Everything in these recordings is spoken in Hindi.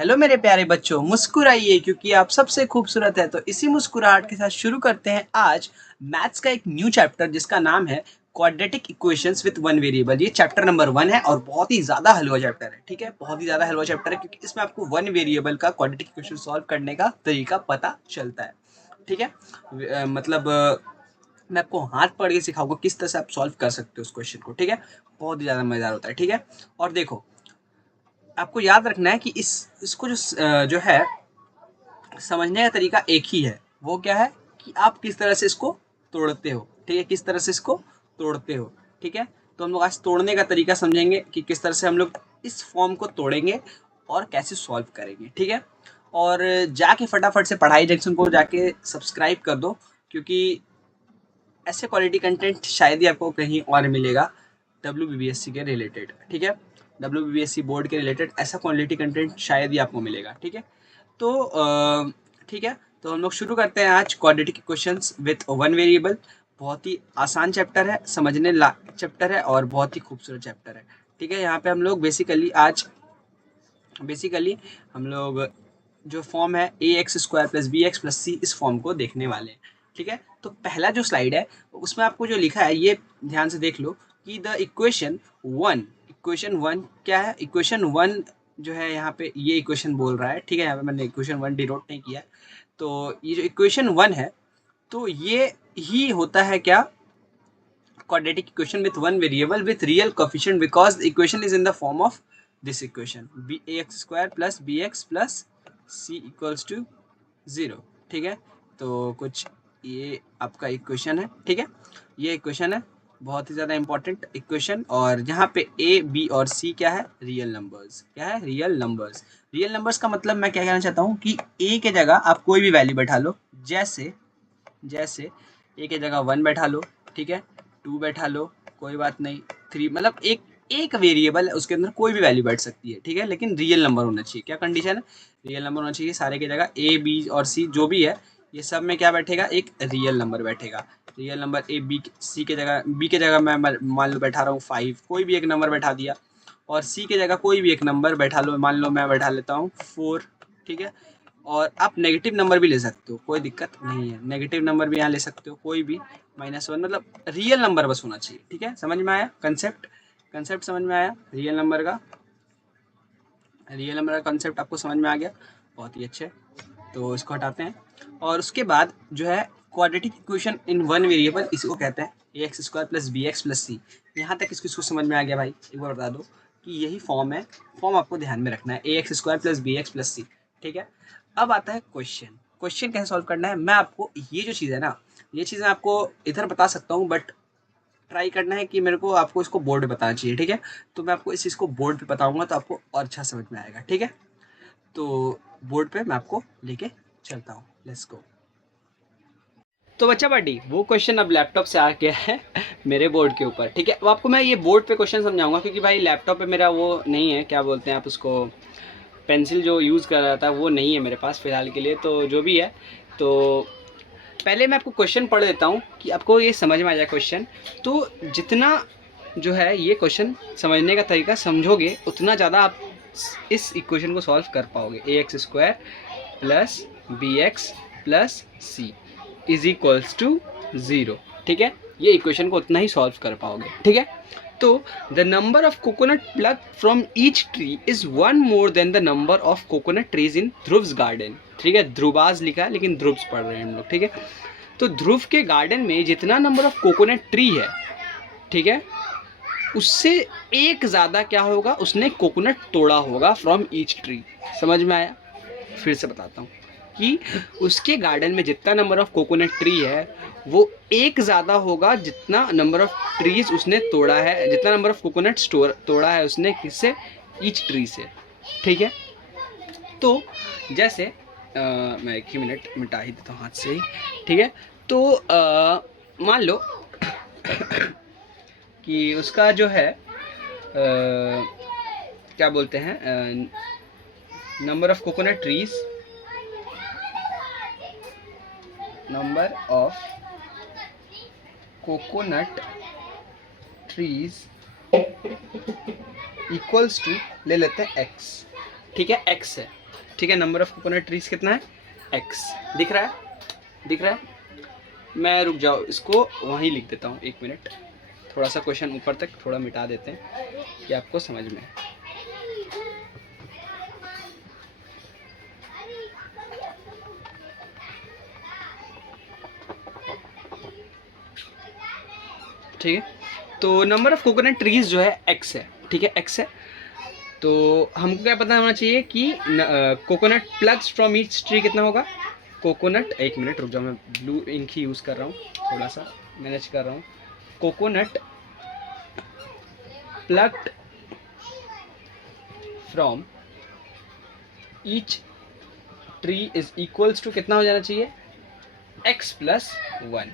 हेलो मेरे प्यारे बच्चों, मुस्कुराइए क्योंकि आप सबसे खूबसूरत है। तो इसी मुस्कुराहट के साथ शुरू करते हैं आज मैथ्स का एक न्यू चैप्टर जिसका नाम है quadratic equations with one variable. ये चैप्टर नंबर 1 है और बहुत ही ज़्यादा हलवा चैप्टर है। ठीक है, बहुत ही ज़्यादा हलवा चैप्टर है क्योंकि इसमें आपको वन वेरिएबल का क्वाड्रेटिक इक्वेशन सॉल्व करने का तरीका पता चलता है। ठीक है, मैं आपको हाथ पढ़ के सिखाऊंगा किस तरह से आप सॉल्व कर सकते हो उस क्वेश्चन को। ठीक है, बहुत ही ज़्यादा मज़ेदार होता है। ठीक है, और देखो आपको याद रखना है कि इसको जो है समझने का तरीका एक ही है। वो क्या है कि आप किस तरह से इसको तोड़ते हो। ठीक है, किस तरह से इसको तोड़ते हो। ठीक है, तो हम लोग आज तोड़ने का तरीका समझेंगे कि किस तरह से हम लोग इस फॉर्म को तोड़ेंगे और कैसे सॉल्व करेंगे। ठीक है, और जाके फटाफट से पढ़ाई जंक्शन को जाके सब्सक्राइब कर दो क्योंकि ऐसे क्वालिटी कंटेंट शायद ही आपको कहीं और मिलेगा WBSC के रिलेटेड। ठीक है, WBSC बोर्ड के रिलेटेड ऐसा क्वालिटी कंटेंट शायद ही आपको मिलेगा। ठीक है, तो ठीक है, तो हम लोग शुरू करते हैं आज quadratic equations with one variable. बहुत ही आसान चैप्टर है, समझने ला चैप्टर है और बहुत ही खूबसूरत चैप्टर है। ठीक है, यहाँ पे हम लोग बेसिकली हम लोग जो फॉर्म है ax² + bx+c इस फॉर्म को देखने वाले हैं। ठीक है, तो पहला जो स्लाइड है उसमें आपको जो लिखा है ये ध्यान से देख लो कि द इक्वेशन वन क्या है। इक्वेशन वन जो है यहाँ पे ये इक्वेशन बोल रहा है। ठीक है, यहाँ पे मैंने इक्वेशन वन डिनोट नहीं किया। तो ये जो इक्वेशन वन है तो ये ही होता है क्या, quadratic equation with one variable with real coefficient because the equation is in the form of this equation ax² + bx + c equals to 0। ठीक है, तो कुछ ये आपका इक्वेशन है। ठीक है, ये इक्वेशन है, बहुत ही ज़्यादा इंपॉर्टेंट इक्वेशन। और यहाँ पे a b और c क्या है, रियल नंबर्स। क्या है, रियल नंबर्स। रियल नंबर्स का मतलब मैं क्या कहना चाहता हूँ कि a के जगह आप कोई भी वैल्यू बैठा लो। जैसे a के जगह 1 बैठा लो। ठीक है, 2 बैठा लो, कोई बात नहीं। 3 मतलब एक वेरिएबल है, उसके अंदर कोई भी वैल्यू बैठ सकती है। ठीक है, लेकिन रियल नंबर होना चाहिए। क्या कंडीशन है, रियल नंबर होना चाहिए। सारे की जगह a b और c जो भी है ये सब में क्या बैठेगा, एक रियल नंबर बैठेगा। Real number a b c के जगह, b के जगह मैं मान लो बैठा रहा हूँ 5, कोई भी एक नंबर बैठा दिया। और c के जगह कोई भी एक नंबर बैठा लो, मान लो मैं बैठा लेता हूँ 4। ठीक है, और आप नेगेटिव नंबर भी ले सकते हो, कोई दिक्कत नहीं है। नेगेटिव नंबर भी यहाँ ले सकते हो, कोई भी -1, मतलब रियल नंबर बस होना चाहिए। ठीक है, समझ में आया कंसेप्ट समझ में आया रियल नंबर का कंसेप्ट आपको समझ में आ गया, बहुत ही अच्छे। तो इसको हटाते हैं और उसके बाद जो है quadratic equation in one variable, इसको कहते हैं ax² + bx + c। यहाँ तक इसको समझ में आ गया भाई, एक बार बता दो कि यही फॉर्म है। फॉर्म आपको ध्यान में रखना है ax² + bx + c। ठीक है, अब आता है क्वेश्चन कैसे सॉल्व करना है। मैं आपको ये जो चीज़ है ना, ये चीज़ मैं आपको इधर बता सकता हूँ बट ट्राई करना है कि मेरे को आपको इसको बोर्ड पे बताना चाहिए। ठीक है, तो मैं आपको इस चीज़ को बोर्ड पे बताऊंगा तो आपको और अच्छा समझ में आएगा। ठीक है, तो बोर्ड पे मैं आपको लेके चलता हूँ, लेट्स गो। तो बच्चा पार्टी वो क्वेश्चन अब लैपटॉप से आ गया है मेरे बोर्ड के ऊपर। ठीक है, अब आपको मैं ये बोर्ड पे क्वेश्चन समझाऊंगा क्योंकि भाई लैपटॉप पे मेरा वो नहीं है, क्या बोलते हैं आप उसको, पेंसिल जो यूज़ कर रहा था वो नहीं है मेरे पास फ़िलहाल के लिए। तो जो भी है, तो पहले मैं आपको क्वेश्चन पढ़ देता हूँ कि आपको ये समझ में आ जाए क्वेश्चन। तो जितना जो है ये क्वेश्चन समझने का तरीका समझोगे उतना ज़्यादा आप इस इक्वेशन को सॉल्व कर पाओगे। ax² + bx + c = 0। ठीक है, ये इक्वेशन को उतना ही सॉल्व कर पाओगे। ठीक है, तो the number of coconut plucked from each tree is 1 more than the number of coconut trees in Dhruv's garden. ठीक है, ध्रुवाज लिखा है लेकिन ध्रुव्स पढ़ रहे हैं हम लोग। ठीक है, तो ध्रुव के गार्डन में जितना नंबर ऑफ कोकोनट ट्री है, ठीक है, उससे एक ज़्यादा क्या होगा, उसने कोकोनट तोड़ा होगा फ्रॉम ईच ट्री। समझ में आया, फिर से बताता हूँ कि उसके गार्डन में जितना नंबर ऑफ कोकोनट ट्री है वो एक ज़्यादा होगा जितना नंबर ऑफ ट्रीज उसने तोड़ा है, जितना नंबर ऑफ कोकोनट तोड़ा है उसने किससे, ईच ट्री से। ठीक है, तो जैसे मैं एक ही मिनट मिटा ही देता हूँ हाथ से ही। ठीक है, तो मान लो कि उसका जो है क्या बोलते हैं, number of coconut trees, number of coconut trees equals to ले लेते हैं x। ठीक है, x है। ठीक है। नंबर ऑफ कोकोनट ट्रीज कितना है, x। दिख रहा है, दिख रहा है। मैं रुक जाओ, इसको वहीं लिख देता हूँ, 1 मिनट। थोड़ा सा क्वेश्चन ऊपर तक थोड़ा मिटा देते हैं कि आपको समझ में। ठीक है, तो नंबर ऑफ कोकोनट ट्रीज जो है x है, ठीक है, x है। तो हमको क्या पता होना चाहिए कि coconut plugs from each tree कितना होगा। कोकोनट, 1 मिनट रुक जाओ, मैं ब्लू इंक ही यूज़ कर रहा हूँ, थोड़ा सा मैनेज कर रहा हूँ। Coconut plugged from each tree is equals to कितना हो जाना चाहिए, x + 1।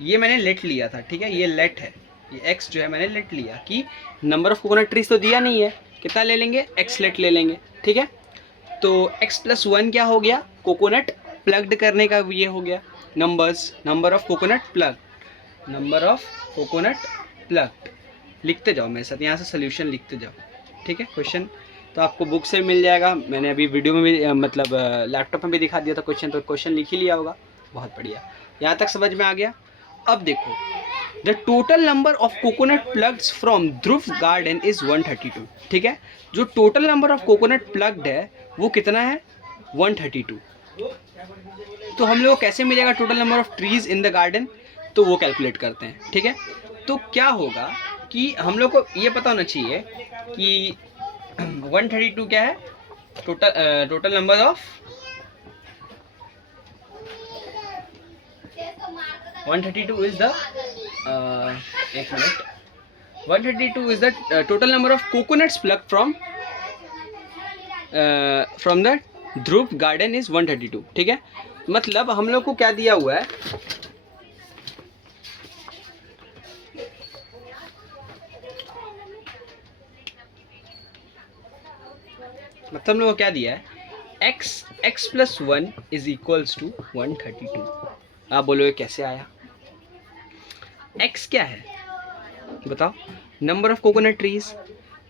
ये मैंने लेट लिया था, ठीक है, ये लेट है, ये x जो है मैंने लेट लिया कि नंबर ऑफ कोकोनट ट्रीज तो दिया नहीं है, कितना ले लेंगे, x लेट ले लेंगे, ठीक है। तो x + 1 क्या हो गया, कोकोनट प्लग्ड करने का ये हो गया numbers, number of coconut plug, number of coconut plugged. लिखते जाओ मेरे साथ, यहाँ से सोल्यूशन लिखते जाओ, ठीक है। क्वेश्चन तो आपको बुक से मिल जाएगा, मैंने अभी वीडियो में भी मतलब लैपटॉप में भी दिखा दिया था क्वेश्चन, तो क्वेश्चन लिख ही लिया होगा। बहुत बढ़िया, यहाँ तक समझ में आ गया। अब देखो, the total number of coconut plugs from Dhruv garden is 132, ठीक है। जो total number of coconut plugged है वो कितना है, 132। तो हम लोग को कैसे मिलेगा total number of trees in the garden, तो वो कैलकुलेट करते हैं, ठीक है। तो क्या होगा कि हम लोग को ये पता होना चाहिए कि 132 क्या है, total number of 132 is the 1 minute, 132 is the total number of coconuts plug from the Dhruv garden is 132, ठीक है। मतलब हम लोग को क्या दिया हुआ है, मतलब हम लोग को क्या दिया है, x + 1 इज इक्वल्स टू 132। आप बोलोगे कैसे आया, x क्या है बताओ, number of coconut trees,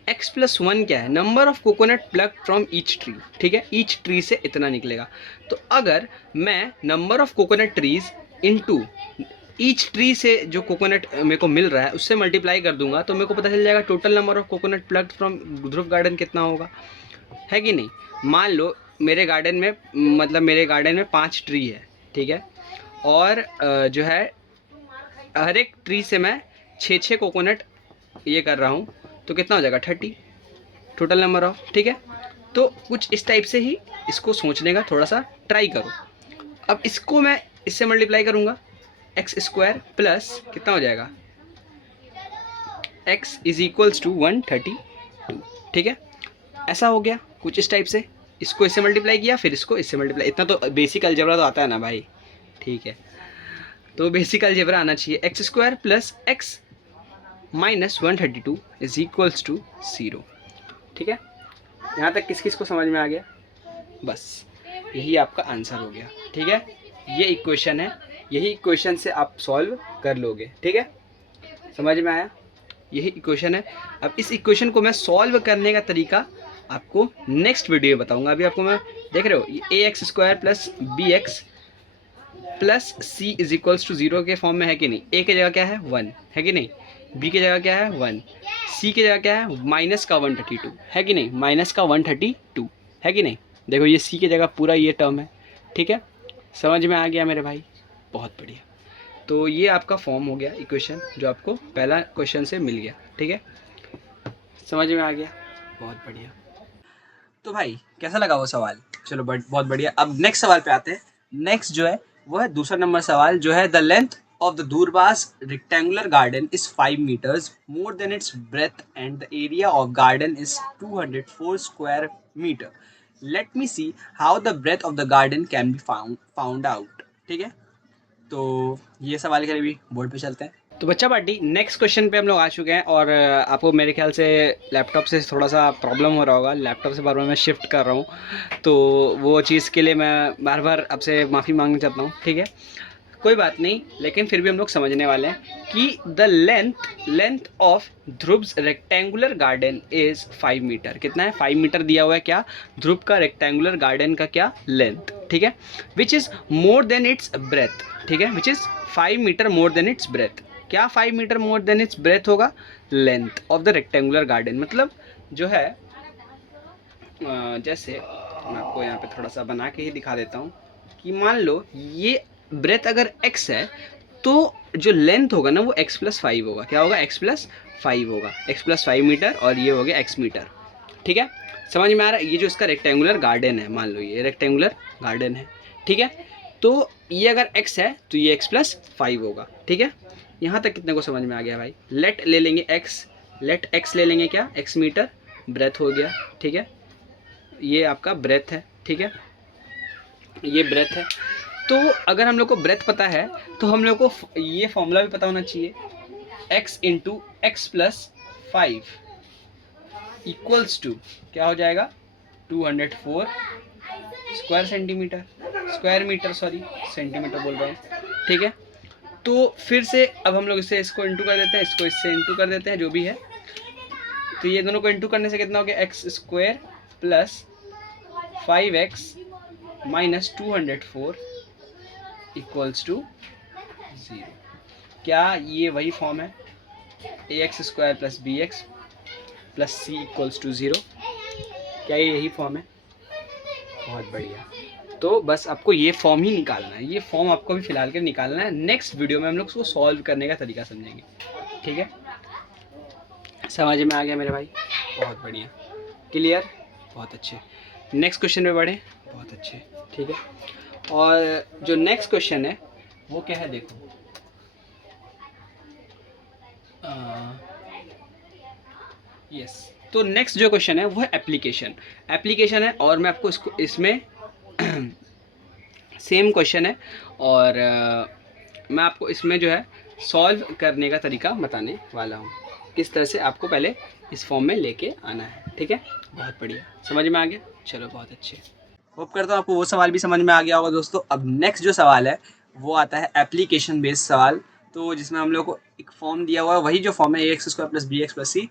x + 1 क्या है, number of coconut plucked from each tree, ठीक है। ईच ट्री से इतना निकलेगा। तो अगर मैं number of coconut trees into each tree से जो कोकोनट मेरे को मिल रहा है उससे मल्टीप्लाई कर दूंगा, तो मेरे को पता चल जाएगा total number of coconut plucked from Dhruv garden कितना होगा, है कि नहीं। मान लो मेरे गार्डन में, मतलब मेरे गार्डन में 5 ट्री है, ठीक है, और जो है हर एक ट्री से मैं 6 कोकोनट ये कर रहा हूँ, तो कितना हो जाएगा 30 टोटल नंबर ऑफ, ठीक है। तो कुछ इस टाइप से ही इसको सोचने का थोड़ा सा ट्राई करो। अब इसको मैं इससे मल्टीप्लाई करूँगा, x² प्लस कितना हो जाएगा, x इज इक्वल्स टू 132, ठीक है। ऐसा हो गया कुछ इस टाइप से, इसको इससे मल्टीप्लाई किया, फिर इसको इससे मल्टीप्लाई, इतना तो बेसिक अलजेब्रा तो आता है ना भाई, ठीक है। तो बेसिक अलजेब्रा आना चाहिए, x² plus x minus 132 is equals to 0, ठीक है। यहाँ तक किस किस को समझ में आ गया, बस यही आपका आंसर हो गया, ठीक है। ये इक्वेशन है, यही इक्वेशन से आप सॉल्व कर लोगे, ठीक है, समझ में आया, यही इक्वेशन है। अब इस इक्वेशन को मैं सॉल्व करने का तरीका आपको नेक्स्ट वीडियो में बताऊंगा। अभी आपको मैं देख रहे हो ये ax² plus bx plus c is equals to 0 के फॉर्म में है कि नहीं। a की जगह क्या है 1 है कि नहीं, b की जगह क्या है 1, c की जगह क्या है माइनस का 132 है कि नहीं, माइनस का 132 है कि नहीं। देखो ये c की जगह पूरा ये टर्म है, ठीक है, समझ में आ गया मेरे भाई, बहुत बढ़िया। तो ये आपका फॉर्म हो गया इक्वेशन, जो आपको पहला क्वेश्चन से मिल गया, ठीक है, समझ में आ गया, बहुत बढ़िया। तो भाई कैसा लगा वो सवाल, चलो बहुत बढ़िया। अब नेक्स्ट सवाल पे आते हैं। नेक्स्ट जो है वो है दूसरा नंबर सवाल, जो है द लेंथ ऑफ द दूरबास rectangular garden is 5 meters more than its breadth and the area of garden is 204 square metre. Let me see how the breadth of the garden can be found out, ठीक है। तो ये सवाल के लिए भी बोर्ड पे चलते हैं। तो बच्चा पार्टी नेक्स्ट क्वेश्चन पे हम लोग आ चुके हैं, और आपको मेरे ख्याल से लैपटॉप से थोड़ा सा प्रॉब्लम हो रहा होगा, लैपटॉप से बार बार मैं शिफ्ट कर रहा हूँ, तो वो चीज़ के लिए मैं बार बार आपसे माफ़ी मांगना चाहता हूँ, ठीक है। कोई बात नहीं, लेकिन फिर भी हम लोग समझने वाले हैं कि the length of Dhruv's rectangular garden is 5 metre. कितना है? 5 मीटर दिया हुआ है। क्या? ध्रुव का रेक्टेंगुलर गार्डन का क्या? लेंथ। ठीक है, which is more than its breadth. ठीक है, which is 5 metre more than its breadth. क्या 5 metre more than its breadth होगा? Length of the rectangular garden. मतलब जो है जैसे मैं आपको यहाँ पे थोड़ा सा बना के ही दिखा देता हूँ कि मान लो ये ब्रेथ अगर x है तो जो लेंथ होगा ना वो x + 5 होगा। क्या होगा? x + 5 होगा। x + 5 मीटर और ये हो गया x मीटर। ठीक है, समझ में आ रहा है? ये जो इसका रेक्टेंगुलर गार्डन है, मान लो ये रेक्टेंगुलर गार्डन है। ठीक है, तो ये अगर x है तो ये x + 5 होगा। ठीक है, यहाँ तक कितने को समझ में आ गया भाई? लेट ले लेंगे x, लेट x ले लेंगे क्या? x मीटर, ब्रेथ हो गया। ठीक है, ये आपका ब्रेथ है। ठीक है, ये ब्रेथ है। तो अगर हम लोग को ब्रेथ पता है तो हम लोग को ये फॉर्मूला भी पता होना चाहिए, x × x + 5 इक्वल्स टू क्या हो जाएगा? 204 square centimetre, square metre, sorry centimetre बोल रहा हूँ। ठीक है, तो फिर से अब हम लोग इसको इंटू कर देते हैं, इसको इससे इंटू कर देते हैं, जो भी है। तो ये दोनों को इंटू करने से कितना हो गया? x² + 5x - 204 equals to 0। क्या ये वही फॉर्म है? ax² + bx + c equals to 0। क्या ये यही फॉर्म है? बहुत बढ़िया। तो बस आपको ये फॉर्म ही निकालना है, ये फॉर्म आपको भी फिलहाल के निकालना है। नेक्स्ट वीडियो में हम लोग उसको सॉल्व करने का तरीका समझेंगे। ठीक है, समझ में आ गया मेरे भाई? बहुत बढ़िया, क्लियर, बहुत अच्छे। नेक्स्ट क्वेश्चन पे बढ़े। बहुत अच्छे। ठीक है, और जो नेक्स्ट क्वेश्चन है वो क्या है? देखो यस, तो नेक्स्ट जो क्वेश्चन है वो है एप्लीकेशन है, और मैं आपको इसमें सेम क्वेश्चन है, और मैं आपको इसमें जो है सॉल्व करने का तरीका बताने वाला हूँ, किस तरह से आपको पहले इस फॉर्म में लेके आना है। ठीक है, बहुत बढ़िया, समझ में आ गया? चलो बहुत अच्छे, होप करता हूँ आपको वो सवाल भी समझ में आ गया होगा दोस्तों। अब नेक्स्ट जो सवाल है वो आता है एप्लीकेशन बेस्ड सवाल, तो जिसमें हम लोग को एक फॉर्म दिया हुआ है, वही जो फॉर्म है ax² + bx + c,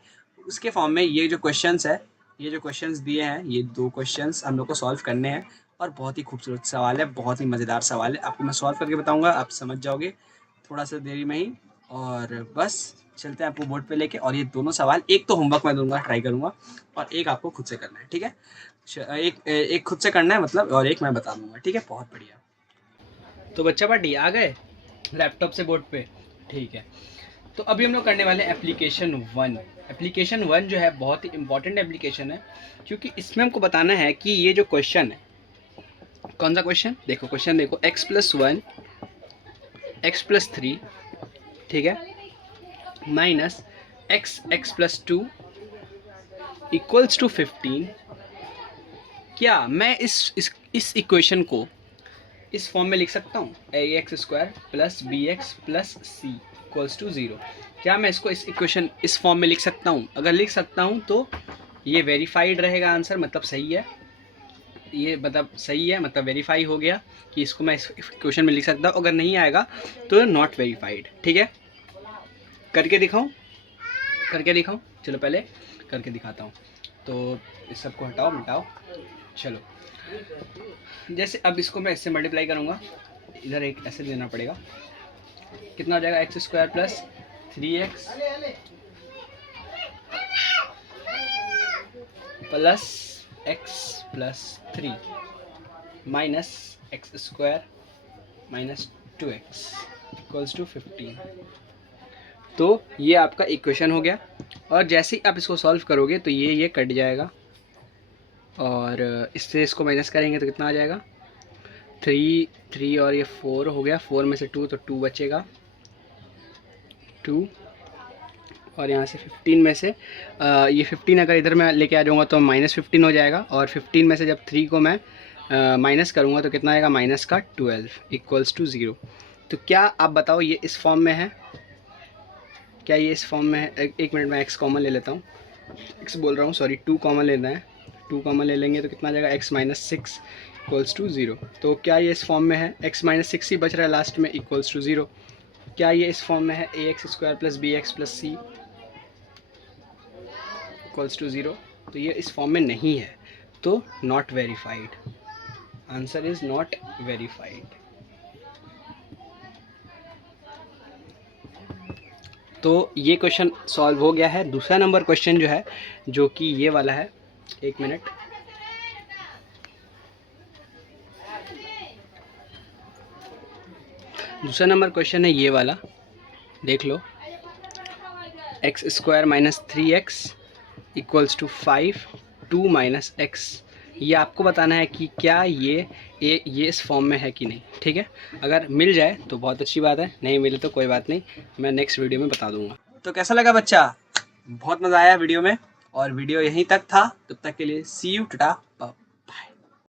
उसके फॉर्म में ये जो क्वेश्चंस है, ये जो क्वेश्चंस दिए हैं, ये 2 क्वेश्चंस हम लोग को सॉल्व करने हैं। और बहुत ही खूबसूरत सवाल है, बहुत ही मज़ेदार सवाल है, आपको मैं सॉल्व करके बताऊँगा, आप समझ जाओगे थोड़ा सा देरी में ही। और बस चलते हैं आपको बोर्ड पे लेके, और ये दोनों सवाल, एक तो होमवर्क मैं दूंगा, ट्राई करूँगा, और एक आपको खुद से करना है। ठीक है, एक खुद से करना है मतलब, और एक मैं बता दूंगा। ठीक है, बहुत बढ़िया। तो बच्चा पार्टी आ गए लैपटॉप से बोर्ड पे? ठीक है, तो अभी हम लोग करने वाले एप्लीकेशन 1। एप्लीकेशन 1 जो है बहुत ही इंपॉर्टेंट एप्लीकेशन है, क्योंकि इसमें हमको बताना है कि ये जो क्वेश्चन है, कौन सा क्वेश्चन? देखो क्वेश्चन देखो, x + 1 x + 3, ठीक है, - x + 2 इक्वल्स टू 15। क्या मैं इस इक्वेशन को इस फॉर्म में लिख सकता हूँ? ax² + bx + c equals to 0। क्या मैं इसको इस फॉर्म में लिख सकता हूँ? अगर लिख सकता हूँ तो ये वेरीफाइड रहेगा आंसर, मतलब सही है, ये मतलब सही है, मतलब वेरीफाई हो गया कि इसको मैं इस इक्वेशन में लिख सकता हूँ। अगर नहीं आएगा तो नॉट वेरीफाइड। ठीक है, करके दिखाऊँ? चलो पहले करके दिखाता हूँ। तो इस सबको हटाओ मिटाओ, चलो। जैसे अब इसको मैं इससे मल्टीप्लाई करूँगा, इधर एक ऐसे देना पड़ेगा, कितना हो जाएगा? x² + 3x + x + 3 - x² - 2x equals to 15। तो ये आपका इक्वेशन हो गया, और जैसे ही आप इसको सॉल्व करोगे तो ये कट जाएगा, और इससे इसको माइनस करेंगे तो कितना आ जाएगा? 3 और ये 4 हो गया, 4 में से 2 तो 2 बचेगा, 2, और यहाँ से 15 में से ये 15 अगर इधर मैं लेके आ जाऊँगा तो -15 हो जाएगा, और 15 में से जब 3 को मैं माइनस करूँगा तो कितना आएगा? -12 इक्वल्स टू 0। तो क्या आप बताओ ये इस फॉर्म में है? क्या ये इस फॉर्म में है? एक मिनट में x कॉमन ले लेता हूँ, x बोल रहा हूँ, सॉरी 2 कॉमन लेना है, 2 कॉमन ले लेंगे तो कितना आ जाएगा, x माइनस 6 इक्वल्स टू 0। तो क्या ये इस फॉर्म में है, x माइनस 6 ही बच रहा है लास्ट में इक्वल्स टू 0। क्या ये इस फॉर्म में है, ax² plus bx plus c equals to 0। तो ये इस फॉर्म में नहीं है, तो not verified, answer is not verified. तो ये क्वेश्चन सॉल्व हो गया है। दूसरा नंबर क्वेश्चन जो है, जो कि ये वाला है, एक मिनट, दूसरा नंबर क्वेश्चन है ये वाला, देख लो, x² minus 3x equals to 5 2 minus x। ये आपको बताना है कि क्या ये इस फॉर्म में है कि नहीं, ठीक है। अगर मिल जाए तो बहुत अच्छी बात है, नहीं मिले तो कोई बात नहीं, मैं नेक्स्ट वीडियो में बता दूंगा। तो कैसा लगा बच्चा, बहुत मज़ा आया वीडियो में, और वीडियो यहीं तक था। तब तक के लिए सी यू, टाटा।